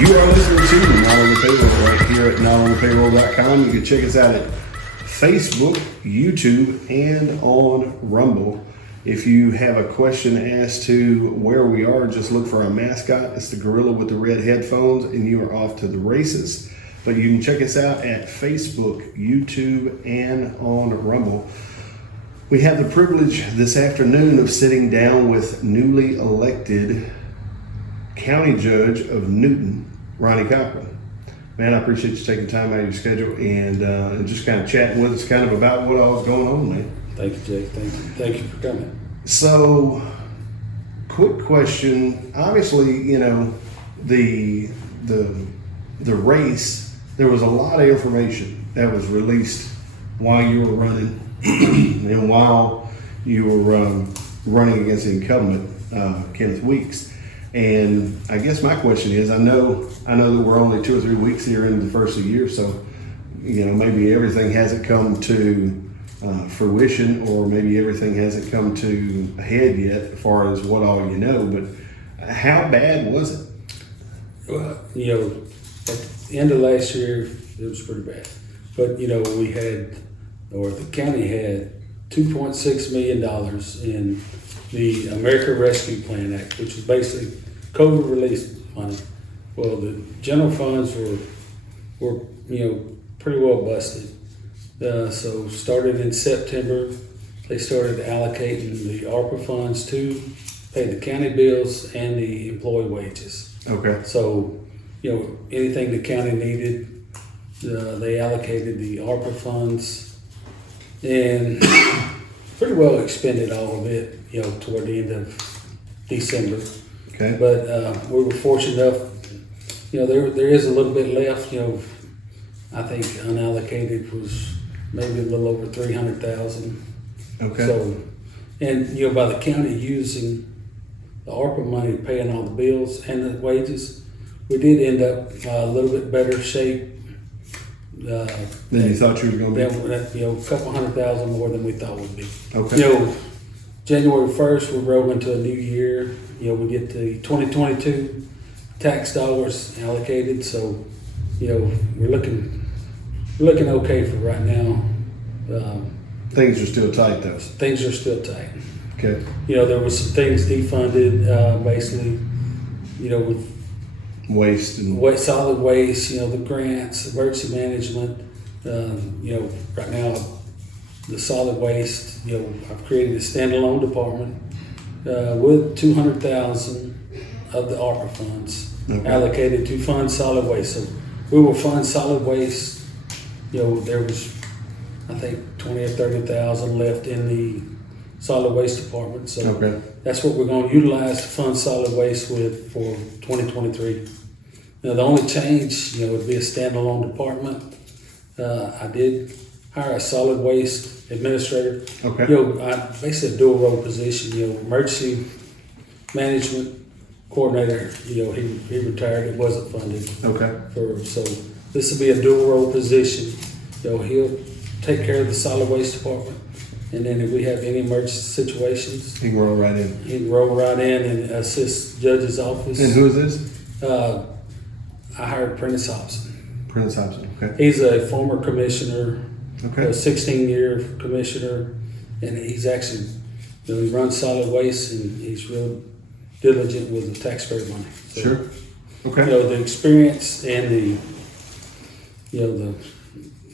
You are listening to Not on the Payroll right here at notonthepayroll.com. You can check us out at Facebook, YouTube, and on Rumble. If you have a question as to where we are, just look for our mascot. It's the gorilla with the red headphones, and you are off to the races. But you can check us out at Facebook, YouTube, and on Rumble. We have the privilege this afternoon of sitting down with newly elected County Judge of Newton, Ronnie Cochran. Man, I appreciate you taking time out of your schedule and just kind of chatting with us kind of about what all is going on, man. Thank you, Jake. Thank you for coming. So, quick question. Obviously, you know, the race, there was a lot of information that was released while you were running and while you were running against the incumbent, Kenneth Weeks. And I guess my question is, I know that we're only 2 or 3 weeks here into the first of the year, so, you know, maybe everything hasn't come to fruition, or maybe everything hasn't come to a head yet as far as what all you know, but how bad was it? Well, you know, at the end of last year, it was pretty bad. But, you know, we had, or the county had $2.6 million in the American Rescue Plan Act, which is basically COVID relief money. Well, the general funds were you know, pretty well busted. So started in September, they started allocating the ARPA funds to pay the county bills and the employee wages. Okay. So, you know, anything the county needed, they allocated the ARPA funds and pretty well expended all of it, you know, toward the end of December. Okay. But we were fortunate enough, you know, there is a little bit left, you know, I think unallocated was maybe a little over 300,000. Okay. So, and you know, by the county using the ARPA money, paying all the bills and the wages, we did end up a little bit better shape. Than you thought you were going to be? You know, a couple $100,000 more than we thought would be. Okay. You know, January 1st, we're rolling to a new year. You know, we get the 2022 tax dollars allocated. So, you know, we're looking okay for right now. Things are still tight though. Things are still tight. Okay. You know, there was some things defunded, basically, you know, with Waste and solid waste, you know, the grants, emergency management, you know, right now, the solid waste, you know, I've created a standalone department with 200,000 of the ARPA funds allocated to fund solid waste. So we will fund solid waste. You know, there was, I think, 20 or 30,000 left in the solid waste department. So that's what we're going to utilize to fund solid waste with for 2023. Now, the only change, you know, would be a standalone department. I did hire a solid waste administrator. Okay. You know, basically a dual role position. You know, emergency management coordinator. You know, he retired. It wasn't funded. Okay. So this will be a dual role position. You know, he'll take care of the solid waste department, and then if we have any emergency situations, He can roll right in. he can roll right in and assist judge's office. And who is this? I hired Prentice Hobson. Prentice Hobson. Okay. He's a former commissioner, Okay. a 16-year commissioner, and he's actually, you know, he runs solid waste and he's real diligent with the taxpayer money. So, Sure. Okay. you know, the experience and the, you know, the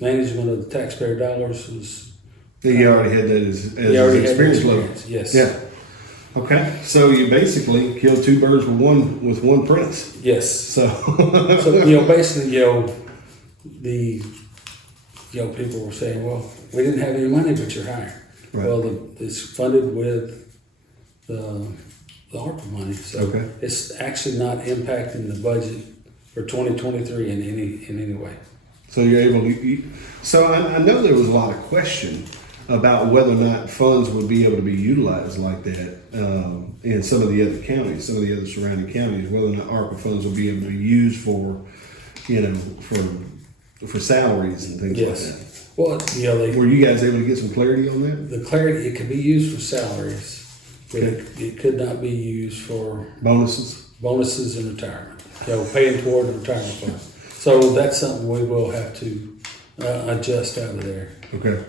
management of the taxpayer dollars was. You already had that as He already had experience level. Yes. Yeah. Okay. So you basically killed 2 birds with one Prince. Yes. So. So, you know, basically, you know, people were saying, well, we didn't have any money, but you're hiring. Right. Well, it's funded with the ARPA money. So it's actually not impacting the budget for 2023 in any way. So you're able to. So I know there was a lot of question about whether or not funds would be able to be utilized like that in some of the other counties, some of the other surrounding counties, whether or not ARPA funds will be able to be used for, you know, for salaries and things like that. Well, you know, were you guys able to get some clarity on that? The clarity, it could be used for salaries, but it could not be used for bonuses. bonuses and retirement, paying toward the retirement fund. So that's something we will have to adjust out of there. Okay.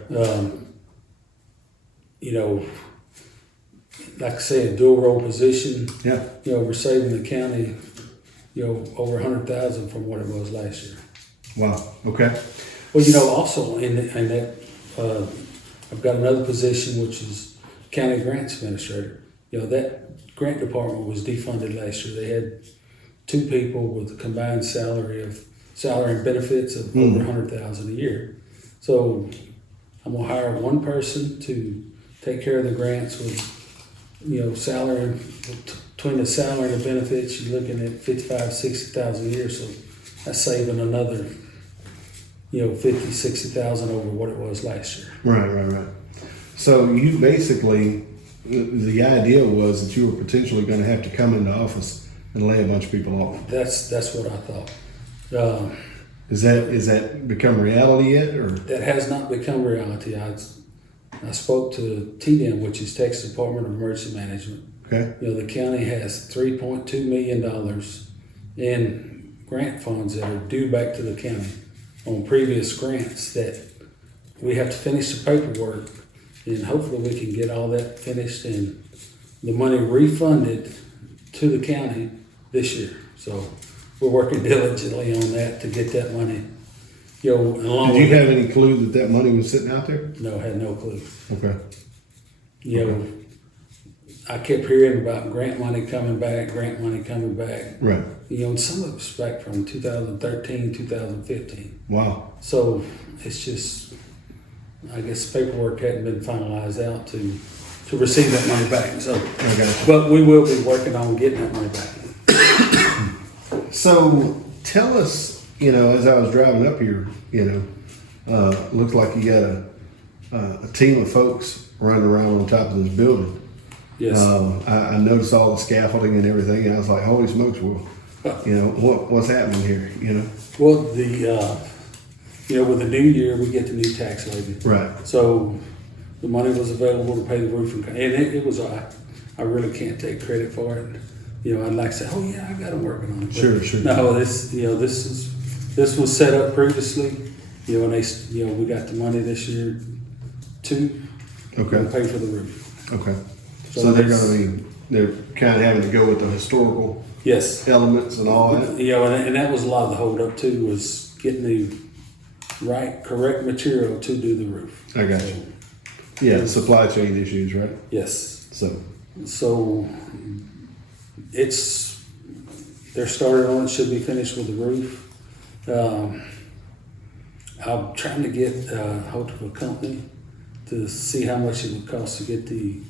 Like I said, dual role position. Yeah. We're saving the county, over 100,000 from what it was last year. Wow. Okay. Well, also in that, I've got another position which is county grants administrator. That grant department was defunded last year. They had 2 people with a combined salary and benefits of over 100,000 a year. So I'm gonna hire one person to take care of the grants with, salary, between the salary and the benefits, you're looking at 55, 60,000 a year. So that's saving another, 50, 60,000 over what it was last year. Right. So you basically, the idea was that you were potentially going to have to come into office and lay a bunch of people off. That's what I thought. Is that become reality yet, or? That has not become reality. I spoke to TDM, which is Texas Department of Emergency Management. Okay. The county has $3.2 million in grant funds that are due back to the county on previous grants that we have to finish the paperwork, and hopefully we can get all that finished and the money refunded to the county this year. So we're working diligently on that to get that money. Along Did you have any clue that money was sitting out there? No, had no clue. Okay. I kept hearing about grant money coming back. Right. And some of it's back from 2013, 2015. Wow. So it's just, I guess paperwork hadn't been finalized out to receive that money back. So, Okay. but we will be working on getting that money back. So tell us, as I was driving up here, looked like you got a team of folks running around on top of this building. Yes. I noticed all the scaffolding and everything, and I was like, "Holy smokes, Will! What's happening here?" Well, with the new year, we get the new tax levy. Right. So the money was available to pay the roofing, and it was. I really can't take credit for it. I'd like to say, "Oh yeah, I got them working on it." But Sure. No, this was set up previously. And we got the money this year to pay for the roof. Okay. So they're kind of having to go with the historical elements and all that. And that was a lot of the holdup too, was getting the correct material to do the roof. I got you. Yeah, the supply chain issues, right? Yes. So they're started on it, should be finished with the roof. I'm trying to get hold of a company to see how much it would cost to get the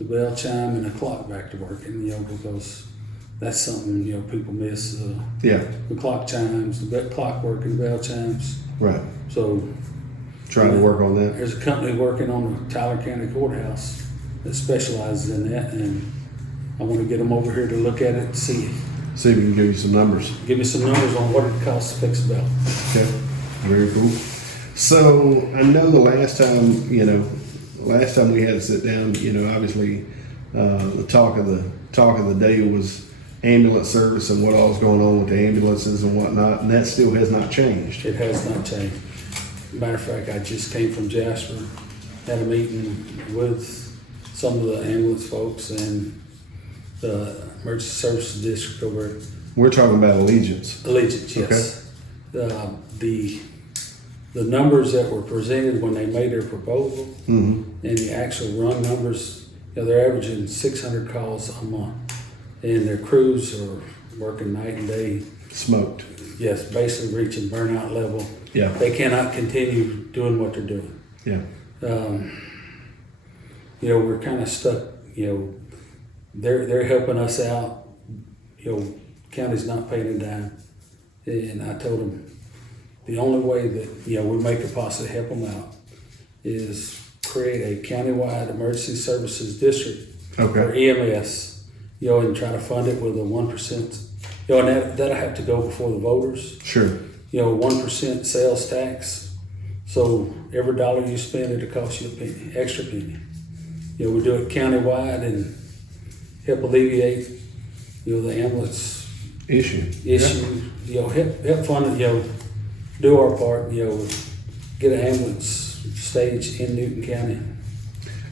bell chime and the clock back to working, because that's something, people miss. The clock chimes, the clock working, bell chimes. Right. So trying to work on that. There's a company working on the Tyler County Courthouse that specializes in that, and I want to get them over here to look at it and see if we can give you some numbers. Give me some numbers on what it costs to fix a bell. Okay. Very cool. So I know the last time we had to sit down, obviously the talk of the day was ambulance service and what all was going on with the ambulances and whatnot, and that still has not changed. It has not changed. Matter of fact, I just came from Jasper, had a meeting with some of the ambulance folks and the emergency services district over at We're talking about Allegiance. Allegiance, yes. Okay. The numbers that were presented when they made their proposal and the actual run numbers, they're averaging 600 calls a month, and their crews are working night and day. Smoked. Yes, basically reaching burnout level. Yeah. They cannot continue doing what they're doing. Yeah. We're kind of stuck. They're helping us out. County's not paying a dime, and I told them the only way that we make it possible to help them out is create a countywide emergency services district for EMS. And try to fund it with a 1%. And that'll have to go before the voters. Sure. 1% sales tax. So every dollar you spend, it'll cost you a penny, extra penny. We do it countywide and help alleviate, the ambulance issue. issue, help fund it, do our part, get an ambulance stage in Newton County.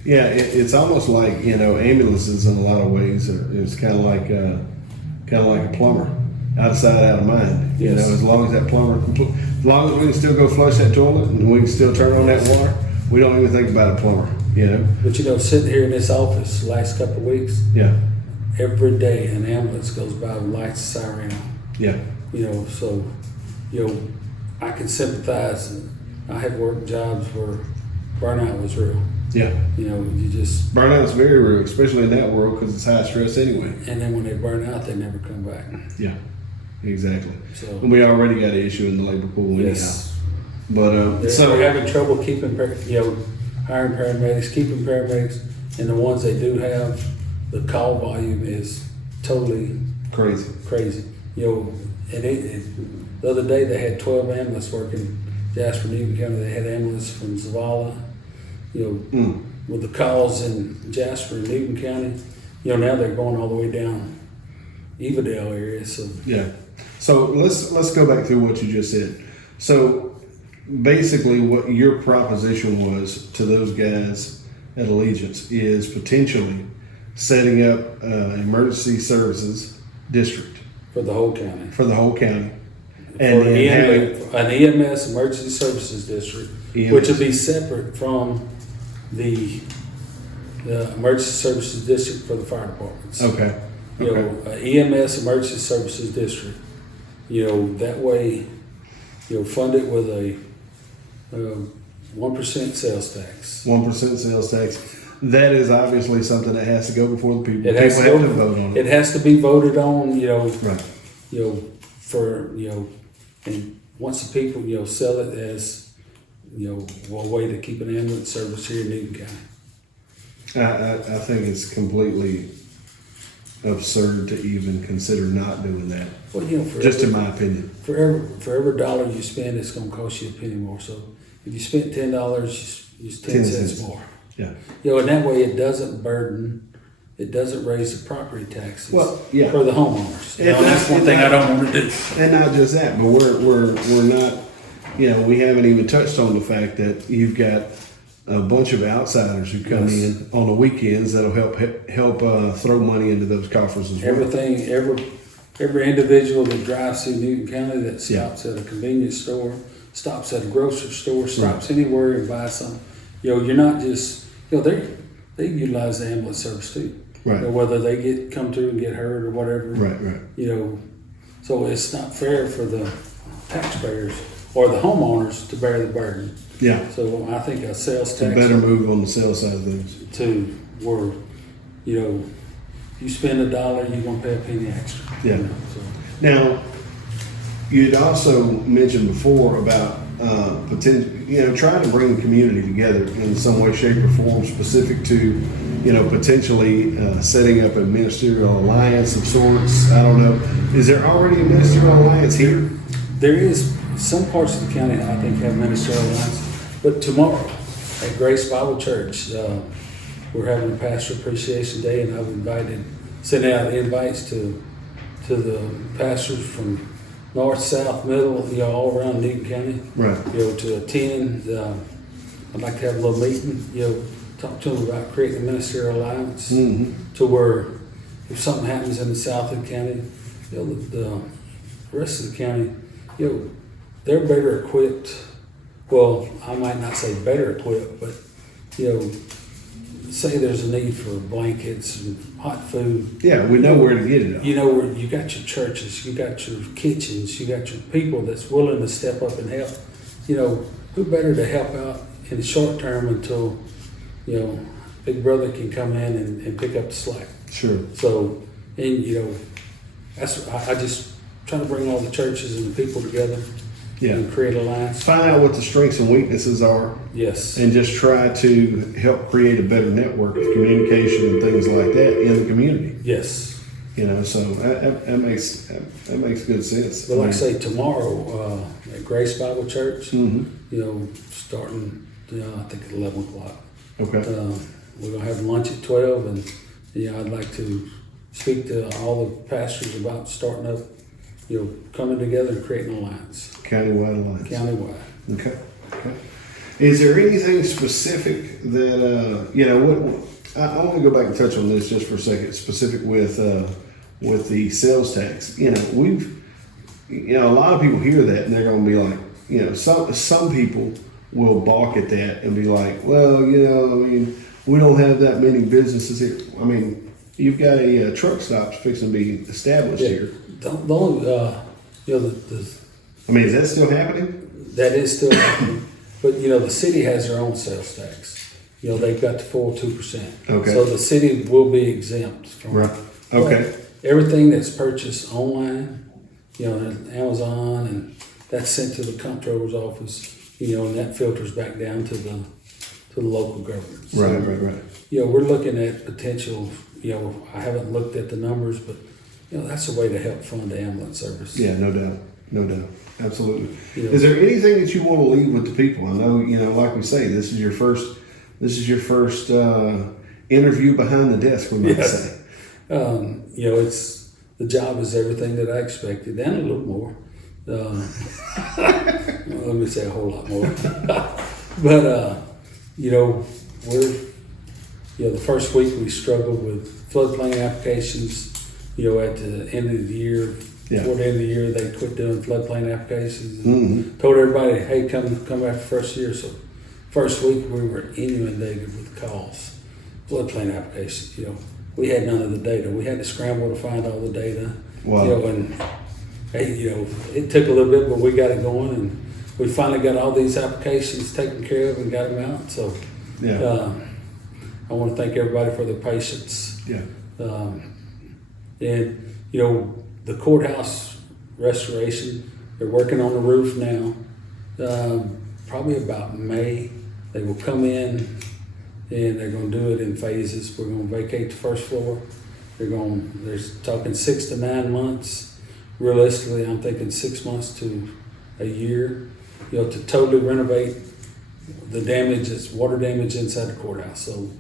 Yeah, it's almost like ambulances in a lot of ways. It's kind of like a plumber, out of sight, out of mind. Yes. As long as that plumber, as long as we can still go flush that toilet and we can still turn on that water, we don't even think about a plumber. But sitting here in this office the last couple of weeks, Yeah. every day an ambulance goes by with lights, siren on. Yeah. So I can sympathize. I had worked jobs where burnout was real. Yeah. You just, Burnout's very real, especially in that world because it's high stress anyway. and then when they burn out, they never come back. Yeah. Exactly. So And we already got an issue in the labor pool yes, anyhow. But they're having trouble keeping, hiring paramedics, keeping paramedics, and the ones they do have, the call volume is totally crazy. crazy. And the other day they had 12 ambulances working Jasper, Newton County. They had ambulance from Zavala. With the calls in Jasper and Newton County, now they're going all the way down Evadale area. So Yeah. So let's go back through what you just said. So basically, what your proposition was to those guys at Allegiance is potentially setting up emergency services district for the whole county. for the whole county, For and then an EMS, Emergency Services District, EMS. which would be separate from the Emergency Services District for the fire departments. Okay. EMS, Emergency Services District. That way, fund it with a 1% sales tax. 1% sales tax. That is obviously something that has to go before the people. It has People to have to vote on it. It has to be voted on, Right. And once the people, sell it as, a way to keep an ambulance service here in Newton County. I think it's completely absurd to even consider not doing that. Well, Just in my opinion. for every dollar you spend, it's gonna cost you a penny more. So if you spent $10, it's 10 cents more. Yeah. And that way it doesn't raise the property taxes Well, yeah. for the homeowners. And That's one thing I don't want to do. And not just that, but we're not, we haven't even touched on the fact that you've got a bunch of outsiders who come Yes. in on the weekends that'll help throw money into those coffers as well. Every individual that drives through Newton County that stops at a convenience store, stops at a grocery store, stops anywhere and buys something, you're not just, they utilize the ambulance service too. Right. Whether they come through and get hurt or whatever. Right. So it's not fair for the taxpayers or the homeowners to bear the burden. Yeah. So I think a sales It's a tax better move on the sales side of things. to where, you spend $1, you're gonna pay a penny extra. Yeah. So, Now, you'd also mentioned before about trying to bring the community together in some way, shape, or form specific to, potentially setting up a ministerial alliance of sorts. I don't know. Is there already a ministerial alliance here? there is some parts of the county I think have ministerial alliance, but tomorrow at Grace Bible Church, we're having a pastor appreciation day, and I've sent out invites to the pastors from north, south, middle, all around Newton County. Right. To attend. I'd like to have a little meeting. Talk to them about creating a ministerial alliance to where if something happens in the south of the county, the rest of the county, they're better equipped. Well, I might not say better equipped, but say there's a need for blankets and hot food. Yeah, we know where to get it. Where you got your churches, you got your kitchens, you got your people that's willing to step up and help. Who better to help out in the short term until, Big Brother can come in and pick up the slack. Sure. So, and I just try to bring all the churches and the people together and create an alliance. Find out what the strengths and weaknesses are. Yes. And just try to help create a better network of communication and things like that in the community. Yes. So that makes good sense. But like I say, tomorrow at Grace Bible Church, starting I think at 11 o'clock. Okay. We're gonna have lunch at 12, and I'd like to speak to all the pastors about starting up, coming together and creating an alliance, Countywide alliance. countywide. Okay. Okay. Is there anything specific that I want to go back and touch on this just for a second. Specific with the sales tax. A lot of people hear that and they're going to be like, some people will balk at that and be like, well, we don't have that many businesses here. I mean, you've got a truck stop fixing to be established here. The only, I mean, is that still happening? that is still happening, but the city has their own sales tax. They've got the full 2%. Okay. So the city will be exempt from. Right. Okay. Everything that's purchased online, Amazon, and that's sent to the comptroller's office, and that filters back down to the local government. So, Right. we're looking at potential, I haven't looked at the numbers, but, that's a way to help fund the ambulance service. Yeah, no doubt, absolutely. Yeah. Is there anything that you want to leave with the people? I know, like we say, this is your first interview behind the desk, we might say. It's the job is everything that I expected and a little more. Let me say a whole lot more. But we're the first week we struggled with floodplain applications. At the end of the year, toward the end of the year, they quit doing floodplain applications and told everybody, "Hey, come after first year." So first week we were inundated with calls, floodplain applications. We had none of the data. We had to scramble to find all the data. Wow. And it took a little bit, but we got it going, and we finally got all these applications taken care of and got them out. So I want to thank everybody for their patience. Yeah. And the courthouse restoration, they're working on the roof now. Probably about May, they will come in and they're going to do it in phases. We're going to vacate the first floor. They're talking 6 to 9 months. Realistically, I'm thinking 6 months to a year, to totally renovate the damage, it's water damage inside the courthouse. So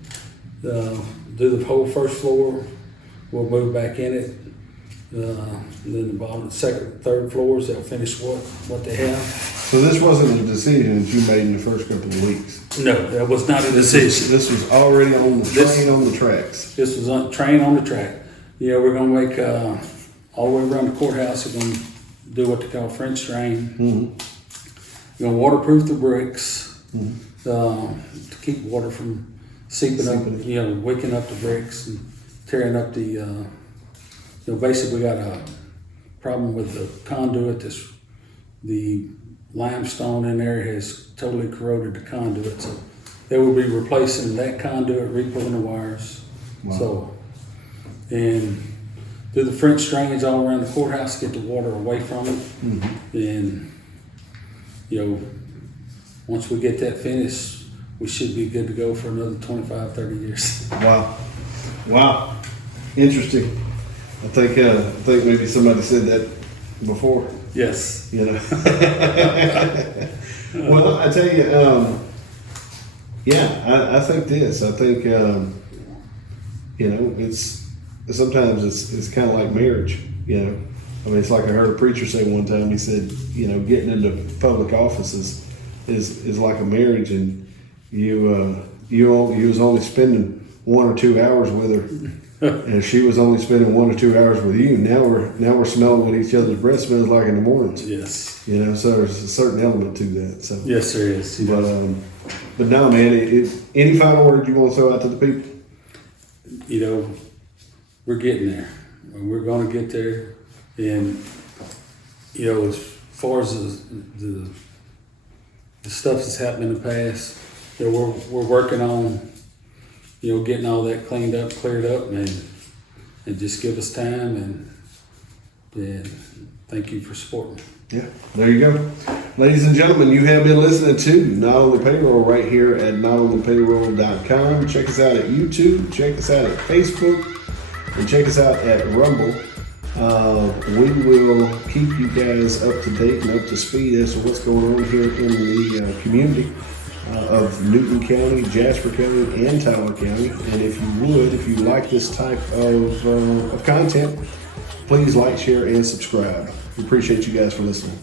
do the whole first floor. We'll move back in it. Then the bottom, second, third floors, they'll finish what they have. So this wasn't a decision that you made in the first couple of weeks? No, that was not a decision. This was already on the train on the tracks? This was on train on the track. We're going to make all the way around the courthouse. We're going to do what they call French drain. We're going to waterproof the bricks to keep water from seeping up, wicking up the bricks and tearing up the, basically we got a problem with the conduit. The limestone in there has totally corroded the conduit. So they will be replacing that conduit, repulling the wires. Wow. So, and do the French drains all around the courthouse, get the water away from it. And, once we get that finished, we should be good to go for another 25, 30 years. Wow. Interesting. I think maybe somebody said that before. Yes. Well, I tell you, I think this. I think it's sometimes it's kind of like marriage. I mean, it's like I heard a preacher say one time. He said, getting into public office is like a marriage, and you was only spending 1 or 2 hours with her. And she was only spending 1 or 2 hours with you. Now we're smelling what each other's breath smells like in the mornings. Yes. So there's a certain element to that. So Yes, there is. But no, man. Any final word you want to throw out to the people? We're getting there. We're going to get there. And as far as the stuff that's happened in the past, we're working on. Getting all that cleaned up, cleared up, and just give us time, and thank you for supporting. Yeah, there you go. Ladies and gentlemen, you have been listening to Not On The Payroll right here at notonthepayroll.com. Check us out at YouTube, check us out at Facebook, and check us out at Rumble. We will keep you guys up to date and up to speed as to what's going on here in the community. of Newton County, Jasper County, and Tyler County. And if you like this type of content, please like, share, and subscribe. We appreciate you guys for listening.